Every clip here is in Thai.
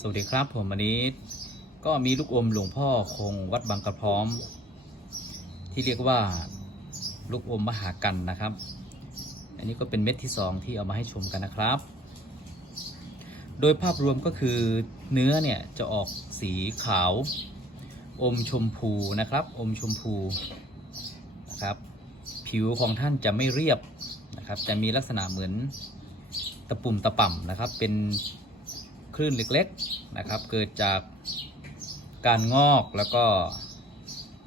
สวัสดีครับผมวันนี้ก็มีลูกอมหลวงพ่อคงวัดบางกระพร้อม ที่เรียกว่าลูกอมมหากันนะครับ อันนี้ก็เป็นเม็ดที่สองที่เอามาให้ชมกันนะครับ โดยภาพรวมก็คือเนื้อเนี่ยจะออกสีขาว อมชมพูนะครับ อมชมพูนะครับผิวของท่านจะไม่เรียบนะครับจะมีลักษณะเหมือนตะปุ่มตะป่ำนะครับ เป็น คลื่นเล็กๆนะครับ เกิดจากการงอกแล้วก็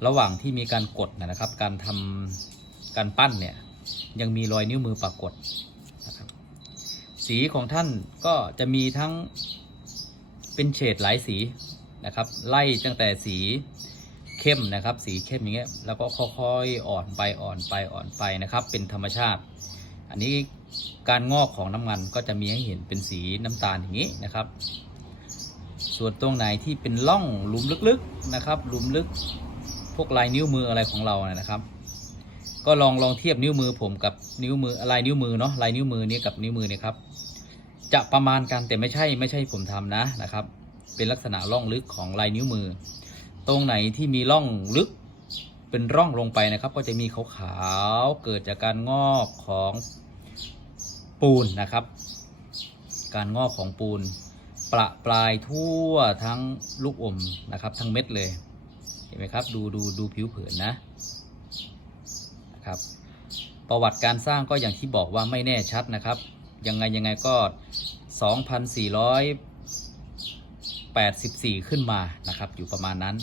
ระหว่างที่มีการกดนะครับ การทำการปั้นเนี่ยยังมีรอยนิ้วมือปรากฏนะครับสีของท่านก็จะมีทั้งเป็นเฉดหลายสีนะครับ ไล่ตั้งแต่สีเข้มนะครับ สีเข้มอย่างเงี้ยแล้วก็ค่อยๆอ่อนไปอ่อนไปอ่อนไปนะครับ เป็นธรรมชาติ อันนี้การงอกของน้ำมันก็จะมีให้เห็นเป็นสีน้ำตาลอย่างนี้นะครับ ส่วนตรงไหนที่เป็นร่องหลุมลึกๆนะครับหลุมลึกพวกลายนิ้วมืออะไรของเราเนี่ยนะครับ ก็ลองลองเทียบนิ้วมือผมกับนิ้วมือลายนิ้วมือเนาะลายนิ้วมือนี้กับนิ้วมือเนี่ยครับ จะประมาณกันแต่ไม่ใช่ไม่ใช่ผมทำนะนะครับ เป็นลักษณะร่องลึกของลายนิ้วมือ ตรงไหนที่มีร่องลึก เป็นร่องลงไปนะครับ ก็จะมีขาวๆเกิดจากการงอกของปูนนะครับ การงอกของปูน ประปลายทั่วทั้งลูกอมนะครับ ทั้งเม็ดเลย เห็นไหมครับ ดูดูดูผิวเผินนะนะครับ ประวัติการสร้างก็อย่างที่บอกว่าไม่แน่ชัดนะครับ ยังไงยังไงก็ 2,484 ขึ้นมานะครับ อยู่ประมาณนั้น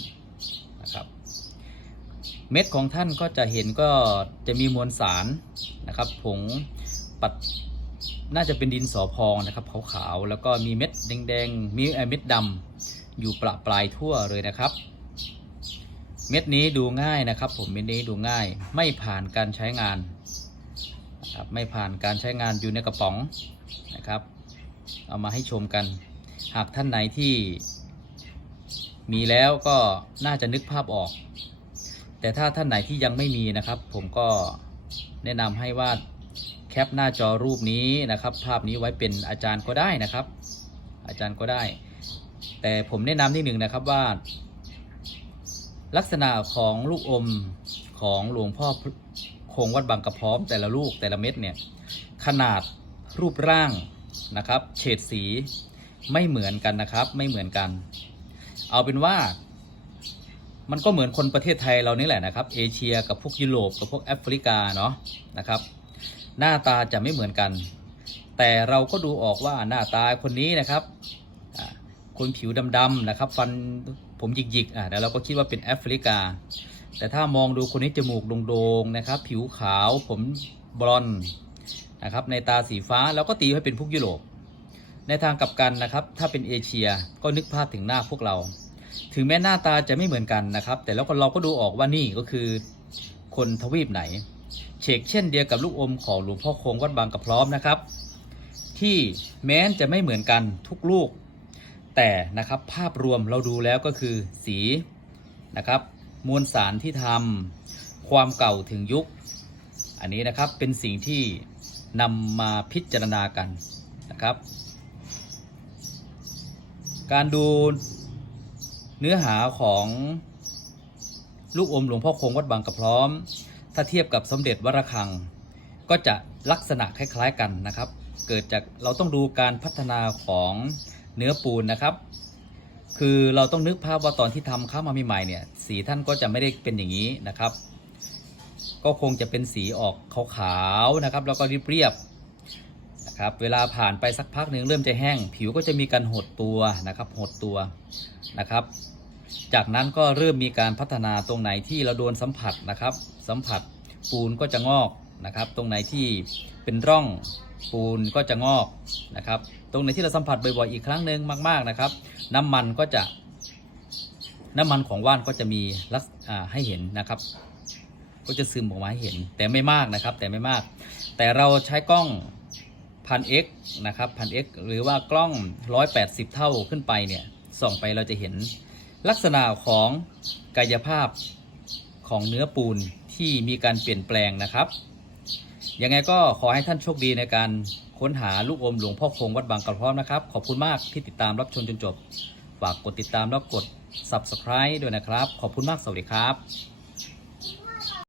นะครับ เม็ดของท่านก็จะเห็นก็จะมีมวลสารนะครับผงปัดน่าจะเป็นดินสอพองนะครับขาวๆแล้วก็มีเม็ดแดงๆมีเม็ดดำอยู่ประปรายทั่วเลยนะครับ เม็ดนี้ดูง่ายนะครับ ผมเม็ดนี้ดูง่าย ไม่ผ่านการใช้งานนะครับไม่ผ่านการใช้งานอยู่ในกระป๋องนะครับ เอามาให้ชมกัน หากท่านไหนที่มีแล้วก็น่าจะนึกภาพออก แต่ถ้าท่านไหนที่ยังไม่มีนะครับ ผมก็แนะนำให้ว่าแคปหน้าจอรูปนี้นะครับ ภาพนี้ไว้เป็นอาจารย์ก็ได้นะครับ อาจารย์ก็ได้ แต่ผมแนะนำนิดหนึ่งนะครับว่า ลักษณะของลูกอมของหลวงพ่อคงวัดบางกระพร้อมแต่ละลูกแต่ละเม็ดเนี่ยขนาดรูปร่างนะครับ เฉดสีไม่เหมือนกันนะครับ ไม่เหมือนกัน เอาเป็นว่า มันก็เหมือนคนประเทศไทยเรานี่แหละนะครับ เอเชียกับพวกยุโรปกับพวกแอฟริกาเนาะนะครับ หน้าตาจะไม่เหมือนกัน แต่เราก็ดูออกว่าหน้าตาคนนี้นะครับคนผิวดำๆนะครับฟันผมหยิกๆอะแล้วเราก็คิดว่าเป็นแอฟริกา แต่ถ้ามองดูคนนี้จมูกโด่งๆนะครับ ผิวขาวผมบลอนด์นะครับในตาสีฟ้าเราก็ตีให้เป็นพวกยุโรปในทางกลับกันนะครับ ถ้าเป็นเอเชียก็นึกภาพถึงหน้าพวกเรา ถึงแม้หน้าตาจะไม่เหมือนกันนะครับ แต่แล้วเราก็ดูออกว่านี่ก็คือคนทวีปไหนเชกเช่นเดียวกับลูกอมของหลวงพ่อคงวัดบางกระพร้อมนะครับ ที่แม้นจะไม่เหมือนกันทุกลูก แต่นะครับภาพรวมเราดูแล้วก็คือสีนะครับ มวลสารที่ทำความเก่าถึงยุค อันนี้นะครับเป็นสิ่งที่นำมาพิจารณากันนะครับ การดู เนื้อหาของลูกอมหลวงพ่อคงวัดบางกระพร้อม ถ้าเทียบกับสมเด็จวรคัง ก็จะลักษณะคล้ายๆกันนะครับ เกิดจากเราต้องดูการพัฒนาของเนื้อปูนนะครับ คือเราต้องนึกภาพว่าตอนที่ทำข้ามาใหม่ๆเนี่ย สีท่านก็จะไม่ได้เป็นอย่างนี้นะครับ ก็คงจะเป็นสีออกขาวๆนะครับ แล้วก็เรียบๆ นะครับเวลาผ่านไปสักพักหนึ่งเริ่มจะแห้ง ผิวก็จะมีการหดตัวนะครับหดตัวนะครับ จากนั้นก็เริ่มมีการพัฒนาตรงไหนที่เราโดนสัมผัสนะครับ สัมผัสปูนก็จะงอกนะครับ ตรงไหนที่เป็นร่องปูนก็จะงอกนะครับ ตรงไหนที่เราสัมผัสบ่อยๆอีกครั้งหนึ่งมาก ๆนะครับ น้ำมันก็จะ น้ำมันของว่านก็จะมีลักษอ่าให้เห็นนะครับ ก็จะซึมออกมาให้เห็นแต่ไม่มากนะครับ แต่ไม่มาก แต่เราใช้กล้อง พัน x นะครับพัน x หรือว่ากล้อง 180 เท่าขึ้นไปเนี่ย ส่องไปเราจะเห็นลักษณะของกายภาพของเนื้อปูนที่มีการเปลี่ยนแปลงนะครับ ยังไงก็ขอให้ท่านโชคดีในการค้นหาลูกอมหลวงพ่อคงวัดบางกระพร้อมนะครับ ขอบคุณมากที่ติดตามรับชมจนจบ ฝากกดติดตามแล้วกด subscribe ด้วยนะครับ ขอบคุณมากสวัสดีครับ